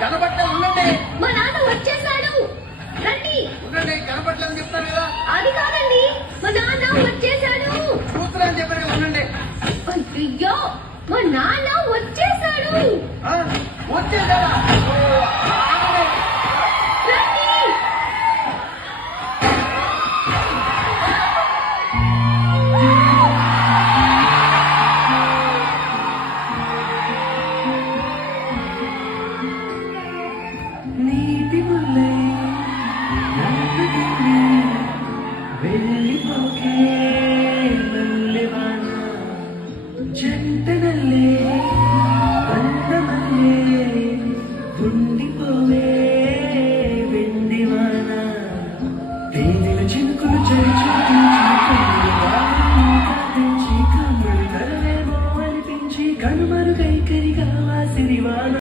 కనపట్లేదు ఉండండి. మా నాన్న వచ్చేసాడు, రండి. ఉండండి, కనపట్లేదు చెప్తాను కదా. అది కాదండి, మా నాన్న వచ్చేసాడు. కూతురు అని చెప్పారు కదా, ఉండండి. అయ్యో, మా నాన్న వచ్చేసాడు. వచ్చేసాడా?